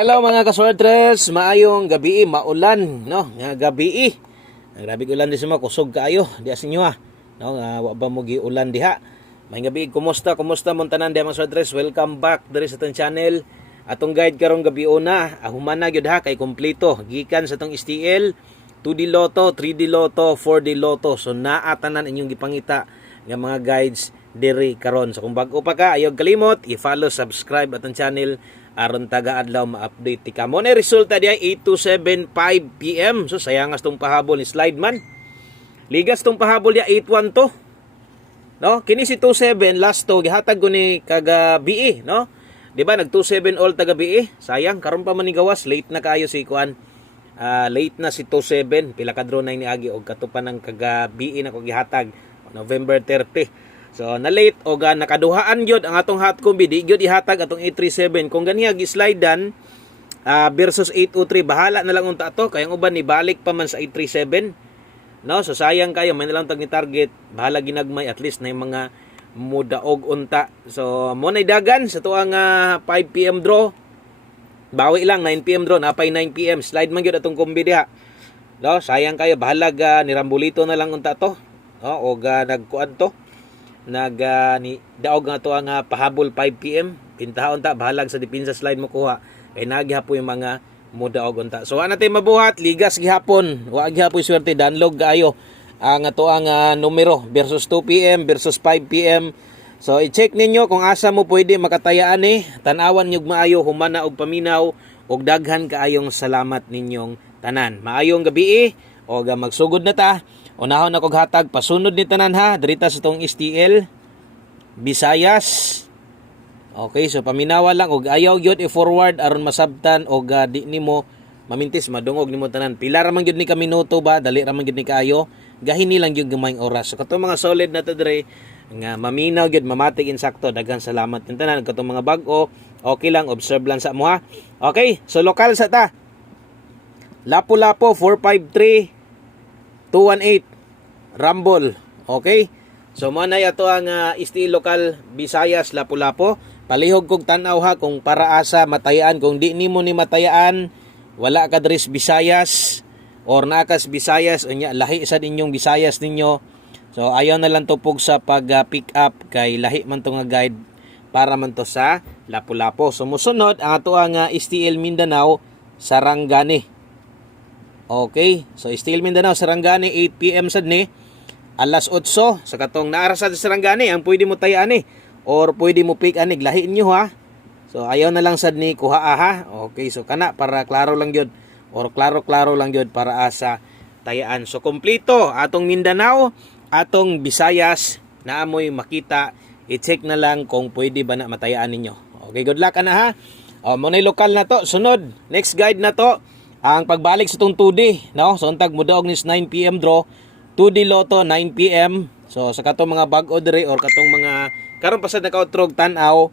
Hello mga kaswertres, maayong gabi, maulan, no? Nga gabi. Grabe ulan di sa mga kusog kaayo, di asin nyo ha. No, wa ba mo giulan diha. May gabi, kumusta mo tanan di mga kaswertres? Welcome back diri sa tong channel. Atong guide karong gabi una, humana gyud ha kay kompleto. Gikan sa tong STL, 2D Lotto, 3D Lotto, 4D Lotto. So naa tanan inyong gipangita nga mga guides diri karon. So kung bag-o pa ka, ayaw kalimot i-follow, subscribe atong channel aron taga-adlaw ma-update ti kamo. Mo resulta diay 8275 PM. So sayangas tong pahabol ni slide man. Ligas tong pahabol dia 812. No, kini si 27 last to gihatag ko ni kagabi, no? Di ba nag 27 all tagabi? Sayang karon pa man ni gawas, late na kaayo si kuan. Late na si 27, pila ka draw na ni agi og katupan ng kagabi na ko gihatag November 30. So na late o nakaduhaan gyud ang atong hot combi, di gyud ihatag atong 837. Kung ganiya gi-slidean versus 803, bahala na lang unta to kay ang uban ni balik pa man sa 837. No, so sayang kayo may nalang tag ni target, bahala ginagmay at least na yung mga mudaog unta. So mo nay dagan sa tuang 5 PM draw. Bawi lang 9 PM draw, napay 9 PM slide man gyud atong combi diha. No, sayang kayo, bahala nirambulito na lang unta to. No, o nagkuan to. Ni daog nga to ang pahabol 5 PM. Pintahon ta bahalag sa depensa slide mo kuha. Kay nagihapo yung mga mudaog unta. So ana tay mabuhat, ligas gihapon. Wa gihapon swerte danlog kaayo ang ato ang numero versus 2 PM versus 5 PM. So i-check ninyo kung asa mo pwede makatayaan ni. Tan-awan nyug maayo, humana og paminaw og daghan kaayong salamat ninyong tanan. Maayong gabi o magsugod na ta. Unahon na kog hatag pasunod ni tanan ha, dirita sa tong STL Visayas. Okay, so paminawa lang og ayaw gyud i-forward aron masabtan og di nimo mamintis madungog nimo tanan. Pila ra man gyud ni ka minuto ba, dali ra man gyud ni kaayo. Gahini lang gyud gamayng oras. So katong mga solid na to dire nga maminaw gyud, mamatig insakto, daghan salamat ning tanan. Katong mga bag-o, okay lang, observe lang sa mo ha. Okay, so lokal sa ta. Lapu-Lapu 453 218 Rumble. Okay? So mo na ato ang STL local Visayas Lapu-Lapu. Palihog kog tan-aw ha kung para asa matayaan. Kung di nimo ni matayaan, wala ka dres Visayas or nakas Visayas unya lahi sa inyong Visayas ninyo. So ayaw na lang tupog sa pag pick up kay lahi man to nga guide para man to sa Lapu-Lapu. So musunod ang ato ang STL Mindanao Sarangani. Okay, so STL Mindanao Sarangani 8 PM sad ni alas 8 sa katong naara sa Sarangani ang pwede mo tayaan ni or pwede mo pick anig lahi inyo ha. So ayaw na lang sad ni kuha ha. Okay, so kana para klaro lang gyud or klaro lang gyud para asa tayaan. So kompleto atong Mindanao, atong Visayas na amoy makita, i-check na lang kung pwede ba na matayaan ninyo. Okay, good luck ana ha. O mo nay lokal na to. Sunod, next guide na to. Ang pagbalik sa itong 2D, no? So, untag mudaog ni 9 PM draw, 2D Lotto, 9 PM. So, sa katong mga bag-o diri or katong mga, karon pasad na kautrog tanaw.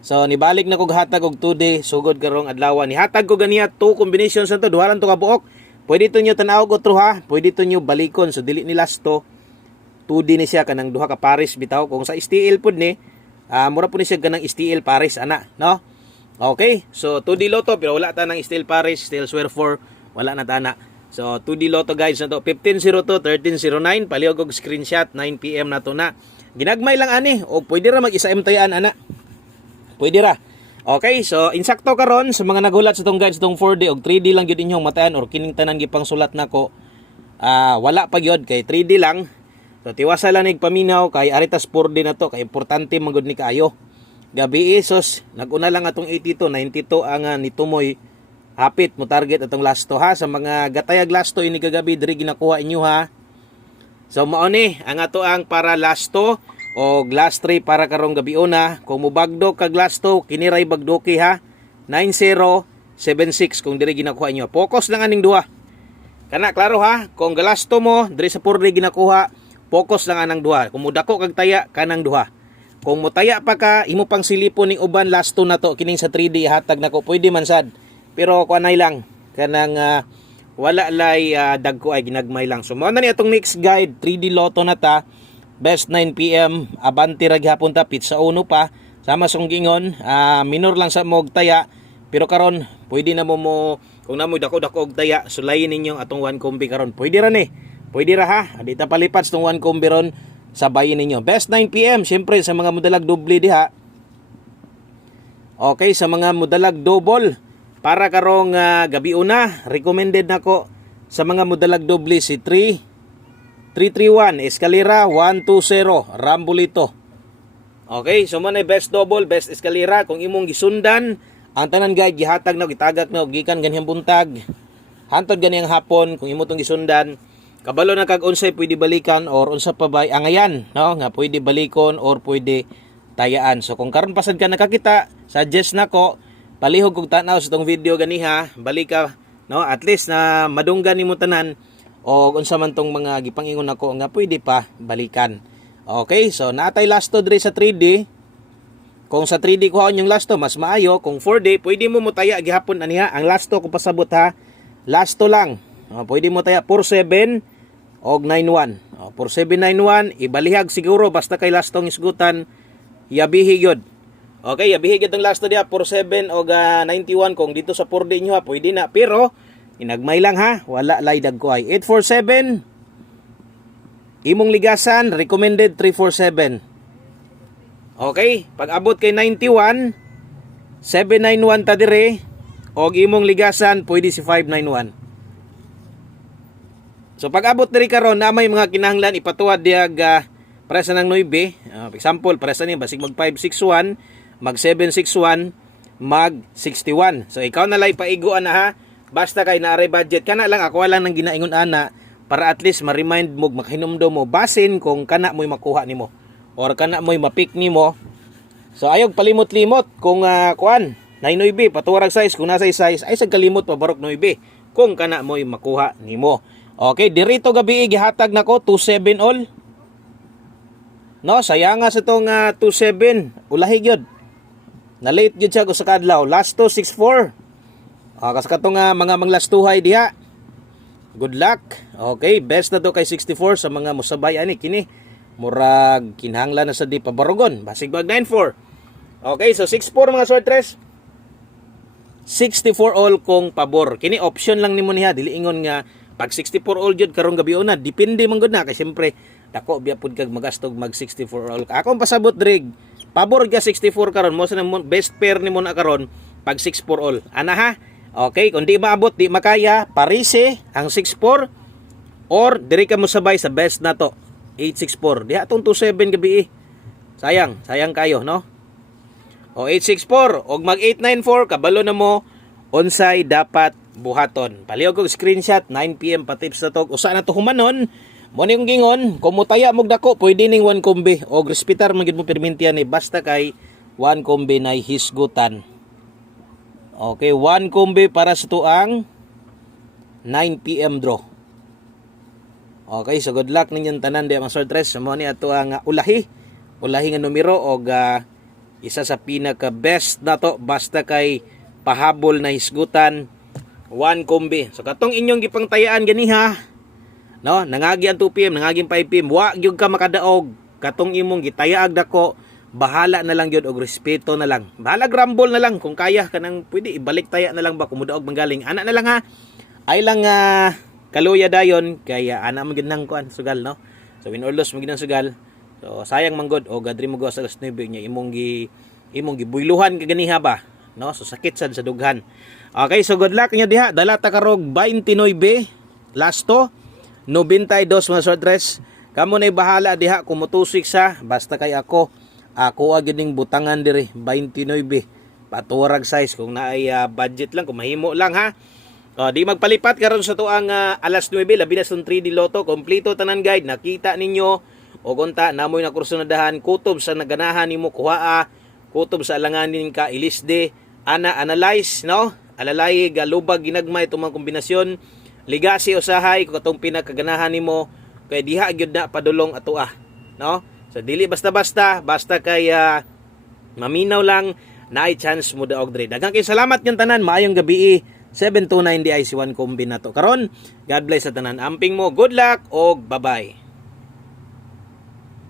So, nibalik na kog hatag og 2D, sugod karong adlaw. Nihatag ko ganiya, 2 combinations na to, duha lang to ka buok. Pwede to nyo tanaw og otro ha, pwede to nyo balikon. So, dili ni last to, 2D ni siya, kanang duha ka pares bitaw. Kung sa STL pod ni, mura po ni siya kanang STL pares, ana, no? Okay, so 2D Lotto pero wala ta ng Steel Paris, Steel Swear 4, wala na tana. So 2D Lotto guys na to, 1502 1309, palihog og screenshot, 9 PM na to na. Ginagmay lang ani o pwede ra mag-isa tayan ana. Pwede ra. Okay, so insakto karon sa mga naghulat sa tong guides tong 4D og 3D lang gyud inyong matayan or kining tanan gipang sulat nako. Wala pa gyud kay 3D lang. So tiwasa lang nig paminaw kay aritas 4D na to kay importante man gud ni kaayo. Gabi isos, naguna lang atong 82, 92 ang nitumoy hapit mo target atong last to ha. Sa mga gatayag last to ini kagabi diri ginakuha inyo ha. So mao ni ang ato ang para last to o last 3 para karong gabi una. Kung mubagdo kag last to kiniray bagdoki ha. 9076 kung diri ginakuha inyo. Focus lang aning duha. Kana klaro ha, kung last to mo diri sa 4 ginakuha, focus lang anang duha. Kung mudako kag taya kanang duha. Kung mutaya pa ka, imo pang silipon ni uban last 2 na to, kining sa 3D hatag nako, pwede man sad. Pero kuanay lang, kanang wala lay dagko ay ginagmay lang. So mao na ni atong next guide, 3D Lotto na ta. Best 9 PM, abante ra gihapon ta, pizza uno pa. Sama sa gingon, minor lang sa mog taya, Pero karon pwede na mo kung namoy dako-dako og taya sulayin ninyo atong 1 kombi karon. Pwede ra ni. Pwede ra ha. Di ta palipat tong 1 kombi ron sa bayin ninyo. Best 9 PM syempre sa mga modalag doble diha. Okay, sa mga modalag double para karong gabi una, recommended nako sa mga modalag doble si 331 Escalera 120 Rambulito. Okay, so mo na best double, best Escalera kung imong gisundan ang tanan guide gihatag na gitagak na gikan ganihang buntag. Hantod ganihang hapon kung imo tong gisundan, kabalo na kag unsay pwede balikan or unsa pa ba angayan, no? Nga pwede balikon or pwede tayaan. So kung karon pasad ka nakakita, suggest nako palihog kog tanaw sa tong video ganiha, balik ka, no? At least na madunggan nimo tanan o unsa man tong mga gipangingon nako nga pwede pa balikan. Okay, so natay lasto diri sa 3D. Kung sa 3D kuhaon yung lasto, mas maayo. Kung 4D, pwede mo mutaya gihapon aniha. Ang lasto kung pasabot ha, lasto lang. Pwede mo taya 47 og 91. 4791, ibalihag siguro basta kay lastong isgutan, yabihi gyud. Okay, yabihi gyud ang lasto dia 47 og 91. Kung dito sa 4D nyo ha, pwede na. Pero, inagmay lang ha, wala lay dagko ay 847. Imong ligasan, recommended 347. Okay, pag abot kay 91, 791 ta dire, og imong ligasan pwede si 591. So pag abot diri karon na may mga kinahanglan ipatuwad diag presa ng 9. Example, presa ni basig mag 561, mag 761, mag 61. So ikaw na lay paiguan na ha. Basta kay naare budget kana lang, ako lang nang ginaingon ana para at least ma-remind mo, makahinumdom mo basin kung kana mo'y makuha nimo or kana mo'y mapik nimo. So ayog palimot-limot kung kuan 9 patuwarag size kung nasa size ay sa kalimot pabarok 9 kung kana mo'y makuha nimo. Okay, dirito gabi gihatag nako 27 all. No, sayang nga sa tong 27 ulahi gyud. Na late gyud siya ko sa kadlaw. Last to 64. Kas katong mga manglastuhay diha. Good luck. Okay, best na to kay 64 sa mga musabay ani kini. Murag kinahanglan na sa di pabarugon. Basig bag 94. Okay, so 64 mga sortres. 64 all kung pabor. Kini option lang nimo niya, dili ingon nga pag 64 all jud karong gabi una, depende man gud na kay syempre dako biya pud kag magastog mag 64 all. Akong pasabot drig, pabor ga 64 karon mo sa best pair nimo na karon pag 64 all. Ana ha? Okay, kung di maabot, di makaya, parise ang 64 or diri ka mo sabay sa best na to 864. Diha tong 27 gabi. Sayang kayo, no? O 864 og mag 894 kabalo na mo unsay dapat buhaton. Palihog og screenshot 9 PM pa tips na to. Usa na to humanon. Mo ning gingon, kung mutaya mo dako pwede ning 1 kombi og respetar man gid mo permintiyan ni basta kay 1 kombi na hisgutan. Okay, 1 kombi para sa tuang 9 PM draw. Okay, so good luck ninyong tanan di mga sortres. Mo ni ato ang ulahi nga numero og isa sa pinaka best na to basta kay pahabol na hisgutan 1 kombi. So katong inyong gipangtayaan ganiha, no, nangagi ang 2 PM, nangagi 5 PM, wa gyud ka makadaog. Katong imong gitayaag dako, bahala na lang gyud og respeto na lang. Bahala grumble na lang kung kaya kanang pwede ibalik taya na lang ba kung mudaog manggaling. Ana na lang ha. Ay lang kaluya dayon kaya ana man gyud nang kuan sugal, no. So win or lose mo gyud nang sugal. So sayang man gud og adri mo go sa alas 9 nya imong gibuyluhan kaganiha ba, no. So sakit sad sa dughan. Okay, so good luck nyo diha. Dala ta karog 29 lasto 92 mga sortres. Kamo nay bahala diha kung mutusik sa basta kay ako agad ning butangan diri 29 patuwarag size kung naay budget lang kung mahimo lang ha. Di magpalipat karon sa tuang alas 9 labi na sa 3D Lotto kompleto tanan guide nakita ninyo o gunta namoy na kursunadahan kutob sa naganahan nimo kuhaa kutob sa alanganin ka ilisde ana analyze, no. Alalay galubag ginagmay itong mga kombinasyon ligasi usahay kung katong pinakaganahan nimo kay diha gyud na padulong ato no. So dili basta-basta kay maminaw lang naay chance mo daog dre. Daghang kay salamat yung tanan, maayong gabi 729 di ay si 1 kombi na to karon. God bless sa tanan, amping mo, good luck og bye-bye.